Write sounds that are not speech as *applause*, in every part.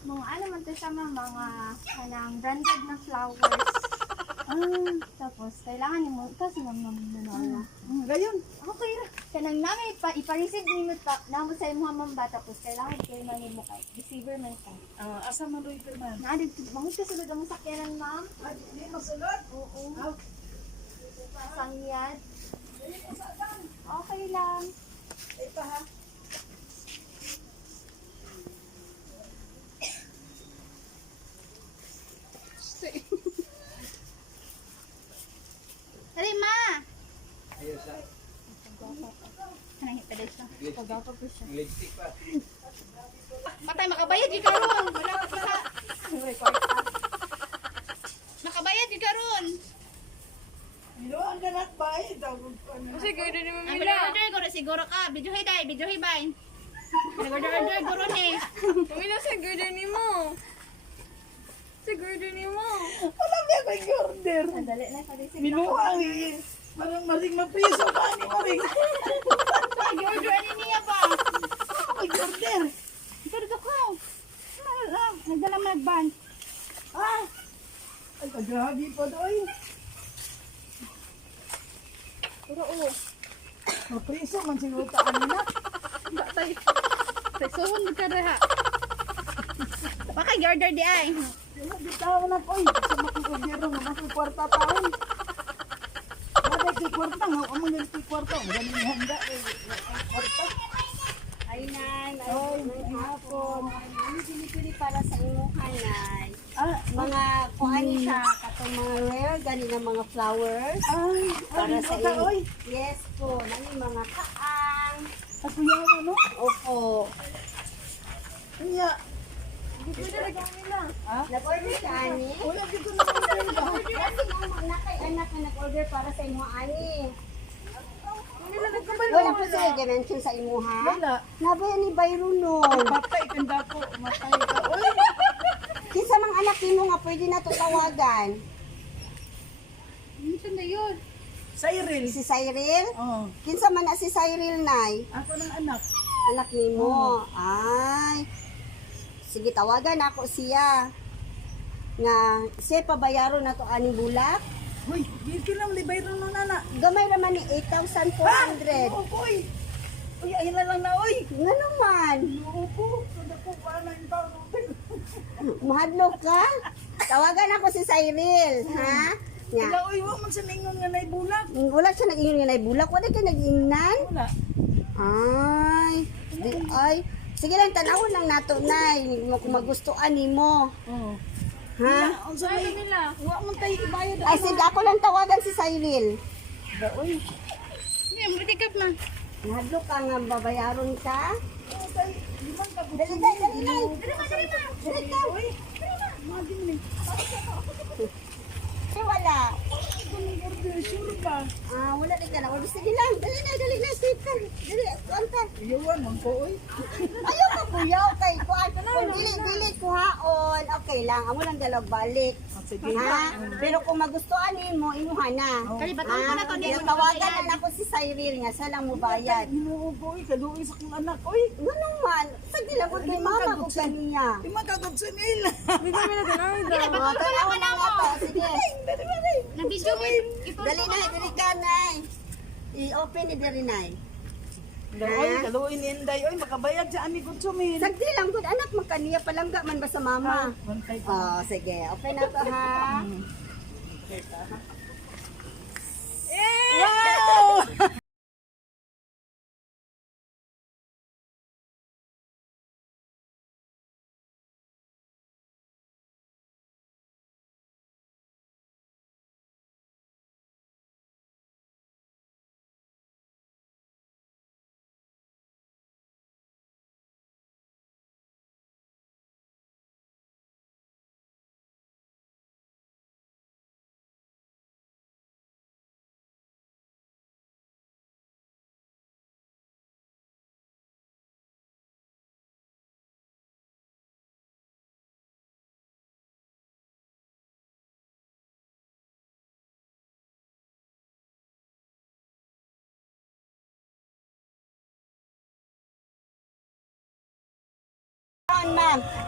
Mga ano man to siya, ma'am, mga kanang branded na flowers. *laughs* Ah, Tapos, kailangan niyo mo, kasi ma'am, ma'am, manola. mm, gayon. Okay ra. Kanang namin, ipa, ipa-receive niyo ta, namo sa imo ma'am ba, tapos kailangan kayo man mo kay receiver man ka. Ah, asa man roy man? Naadig, bangus ka sulod ang sakyanan, ma'am. Ah, di masulod. Oo. Ah, Sangyad. Okay lang. ito ha. Dali, ma! Ayos ah. Kanang hipada siya. Pagapa po siya. Lipstick pa. Patay, makabayad di karon. Wala ka sa... Makabayad di karon. Ilo ang ba ko na. Kasi gawin ni Mami Ang order ko siguro ka. Video hay day, video hay bay. Nag-order order ko ron eh. Pamila sa garden ni mo. Sa garden ni mo. Wala niya ko order. Ah, Dali na, pa-receive na. Binuang eh. Parang maring mapiso pa ni maring. Nag-order ani niya ba? Mag-order. Pero ko. Ah, nagdala mo nagban. Ah! Ay, kagrabe po doy. Pero oh. Mapriso man siguro ta kanina. Batay. Pesohon ka ha. Baka order di ay. Tao na ko eh. Kasi makikordero nga makikwarta taon. Kay kwarta. Amo nga kay kwarta. Wala nang handa eh. Kwarta. Ay, nay, ay, ay, hapon. Ano pinipili para sa imuhan, nay? Ah, Mga kuan siya, katong mga rare, gani ng mga flowers. ay, Para sa iyo. Yes po, nani mga kaang. Ako yawa no? Opo. Kaya, Nag-order ka, ani? wala na? Kasi yung mga kay anak na nag-order para sa imo, ani. Wala po sila dimension sa imuha. Wala. Nabaya ni Byron nun. Patay kanda ko. Matay ka. Oy. Kinsa mang anak nimo nga pwede na to tawagan? Ano na yun? Cyril. Si Cyril? Oh, Kinsa man na si Cyril, nay? ako ng anak. Anak nimo. Ay. Sige, tawagan ako siya. Nga, siya pabayaron na to aning bulak. Uy, dito lang libay ron ng nana. Gamay naman ni 8,400. Oo, uy. Uy, ayun na lang na, uy. Nga naman. Loko. Kada ko pa na yung tao. Mahadlok ka? Tawagan ako si Cyril, ha? Nya. Wala, uy, wala man sa ningon nga naibulak. Wala siya nag-ingin nga bulak. Wala ka nag-ingnan? Wala. Ay. Di, ay. Sige lang, tanawon lang nato, nay. Kung magustuhan nimo. Oo. Ha? Ang sa may, wala man tayo ibayad. Ay, sige, ako lang tawagan si Cyril. Ba, uy. Hindi, mag-tikap na. Mahadlok ka nga babayaron ka? Ano? Limang kabut. Dali, dali, dali, dali. Dali ka. Uy. Magin ni. Eh, wala. Anong order? Sure ba? Ah, wala rin ka na. Wala, sige lang. Dali na, dali na. Save ka. Dali, kuwanta. Iyawan, man ko, uy. Ayaw ka, kuya. Okay, kuwan. Kung dili, dili, kuhaon. Okay lang. Amo lang dalawag balik. Ah, Sige. Ha? Pero kung magustuhan mo, imuha na. Kalibaton ko na to. Ah, Di pero ako tawagan na ako si Cyril nga. Sa lang mo bayad. Hinuog ko, uy. Kaluoy sa kong anak, uy. Ano naman? Sagdi lang ko kay mama ko kaniya. Di magkagod sa nil. Bigyan mo na tanawin daw. Oh, tanaw na to. Sige. Dali, dali. Nag-video mo. Dali na, dali ka na. I-open ni Dali na. Uy, kaluoy ni Inday. Uy, makabayad sa ani ko sumin. Sagdi lang gud anak magkaniya palangga man ba sa mama? Oh, sige. Open na to ha. Wow! *laughs*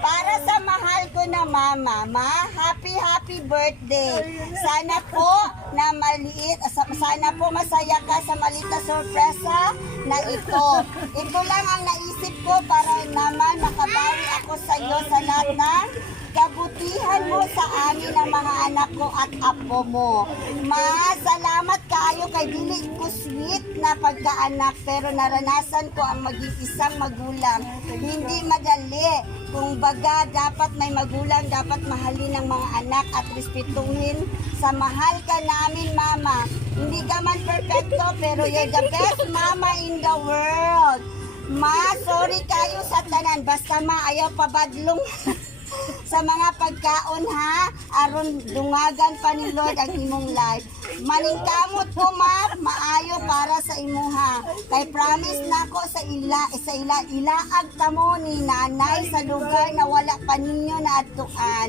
Para sa mahal ko na mama, ma, happy happy birthday. Sana po na maliit, sa- sana po masaya ka sa maliit na sorpresa na ito. Ito lang ang naisip ko para naman makabawi ako sa iyo sa lahat ng kabutihan mo sa amin ng mga anak ko at apo mo. Ma, salamat kayo kay dili ko sweet na pagkaanak pero naranasan ko ang maging isang magulang. Hindi madali. Kung baga, dapat may magulang, dapat mahalin ng mga anak at respetuhin sa mahal ka namin, Mama. Hindi ka man perfecto, pero you're the best mama in the world. Ma, sorry kayo sa tanan. Basta ma, ayaw pabadlong *laughs* sa mga pagkaon ha. Aron dungagan pa ni Lord ang imong life. Maningkamot ko ma, maayo para sa imuha. Kay promise na ko sa ila, sa ila, ilaag tamo ni nanay sa lugar na wala pa ninyo na atuan.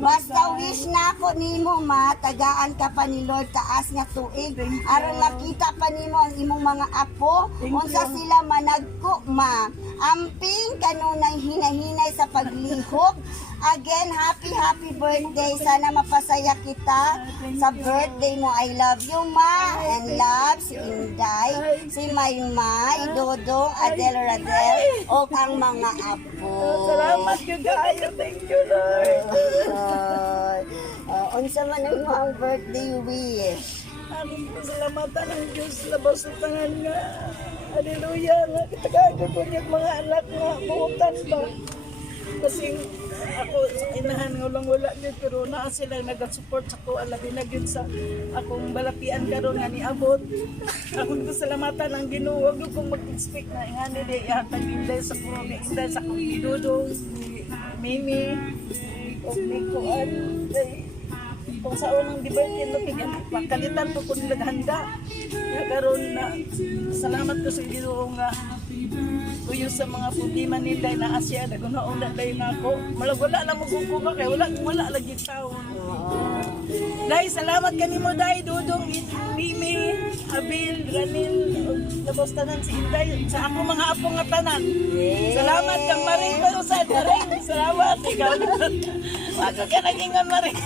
Basta wish na ako nimo ma, tagaan ka pa ni Lord taas nga tuig. Aron makita pa nimo ang imong mga apo, unsa sila managko ma. Amping kanunay hinahinay sa paglihok. Again, happy happy birthday. Sana mapasaya kita sa birthday mo. I love you, Ma. And love si Inday, si Maymay, Dodong, Adel Radel, o ang mga apo. Salamat ka kayo. Thank you, Lord. Uh, unsa man ang mo ang birthday wish? Aming pasalamatan ng Diyos labas sa tangan nga. Hallelujah nga. Kitagago ko mga anak nga. Buutan ba? Kasi ako inahan nga walang wala din pero naa sila nag-support sa ko alabi na gyud sa akong balapian karon nga niabot *laughs* akong pasalamatan ang Ginoo. Wag ko kong mag-expect na ingani di ihatag inday sa ko ni inday sa kong idudong ni Mimi o ni Kuan. Kung sa unang birthday no kay pagkalitan ko kun naghanda nga karon na salamat ko sa Ginoo nga kuyo sa mga problema ni Day na Asya nagunauna day na ako. Malag wala na mo kukuha kay wala wala lagi taon. Day salamat kanimo Day. Dudong Mimi Abil Ranil tapos tanan si Inday sa ako mga apo nga tanan salamat kang maring pero sa maring salamat ikaw Wag ka nagingon maring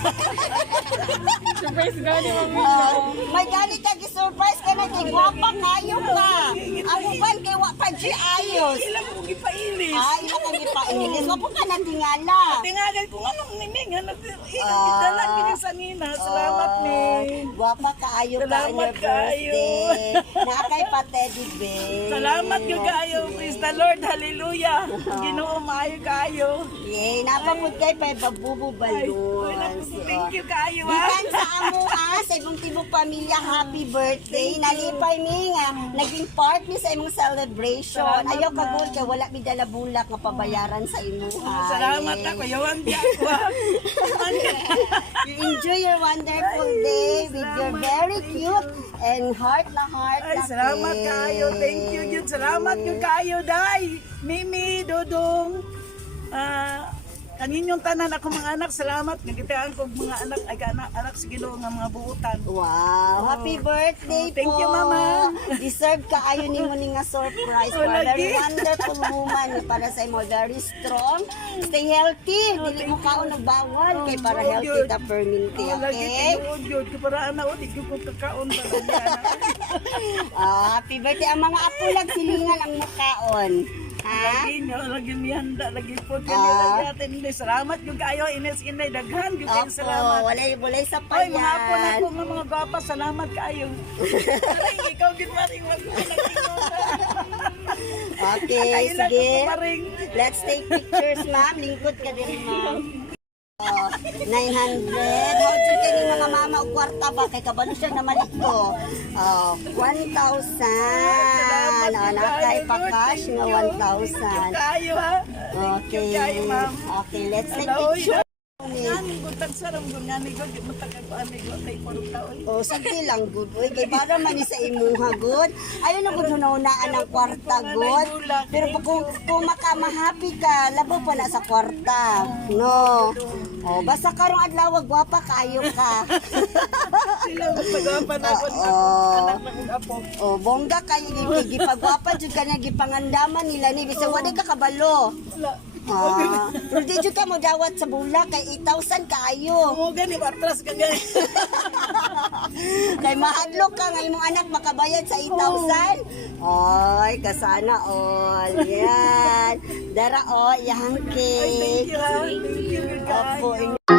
Surprise gani, mami. Uh, may gani ka gi-surprise ka na kay gwapa kayo ka. Ako ban kay wa pa di ayos. ilang mo gipailis Ay, ila kang ipainis. Wa po ka natingala. Tingagal ko nga nung nining nga nag- Ah ko yung sanina. Salamat ni. Gwapa kaayo Salamat kaayo. birthday. Nakakay pa teddy bear. Salamat ko kayo. Praise the Lord. Hallelujah. *laughs* Ginoo maayo kayo. Yay, napapud kay pa babubo balon. Thank you kayo. ah. Bisan sa amo ha, sa ibang tibok pamilya, happy birthday. Nalipay mi nga, naging part mi sa imong celebration. Ayaw ka gud kay wala mi dala bulak nga pabayaran sa imo ha. Salamat ako. Yawan *laughs* di ako. ah. You enjoy your wonderful day with your very cute and heart na heart Ay, salamat kayo. Thank you. Yun. Salamat ko kayo, Day. Mimi, Dodong. Ah, kaninyong tanan ako mga anak. Salamat. Nagitaan ko mga anak. Ay, anak, anak sa Ginoo nga mga buutan. Wow, happy birthday Thank po. you, Mama. Deserve ka ayo nimo ni nga surprise. Oh, very wonderful woman para sa imo very strong. Stay healthy. Dili mo kaon nagbawal kay para Oh, healthy good. ta permanente, Oh, lagi okay? tinuod yun. Kaparaan na, o, di ko kakaon yan. *laughs* Ah, happy birthday ang mga apo lag silingan ang mukaon. Ha? Lagi nyo, lagi mihanda, lagi po. Kaya Ah. lagi. Salamat yung kayo, Ines, Inay, daghan, yung kayo, Opo, salamat. walay walay sa Ay, mga po na payan. po, nga mga gwapa, salamat kayo. *laughs* Maring, ikaw din maring, wag mo *laughs* Okay, sige. ako maring. Let's take pictures, ma'am. Lingkod ka din, ma'am. *laughs* Oh, 900. How kayo ng mga mama o kwarta ba? Kay kabalo siya na malit ko. Oh, 1,000. Oh, nakay pa cash nga 1,000. Kayo, ha? Okay. Okay, let's take Hello, picture. Ngani, buntag sarang gungani ko, di mo tagag ko, ani ko, kay purong taon. Oh, sige lang, good. Uy, kay para man sa imuha, good. Ayun na good hunahunaan ang kwarta, good. Pero kung, kung makamahappy ka, labaw pa na sa kwarta. No. Oh, basta karong adlaw, gwapa kaayo ka. *laughs* Sila, *laughs* anak na kong apo. Oh, bongga kayo gipagwapa jud kanya gipangandaman nila ni bisag wala ka kabalo. Ah, pero di jud ka mo dawat sa bula kay 8,000 kaayo. Oo, gani, matras ka gani. *laughs* Kay mahadlok ka nga imong anak makabayad sa 8,000. Oy, kasana all. Yan. Dara o, iyang Thank cake. you, ha. Thank you, God. Opo,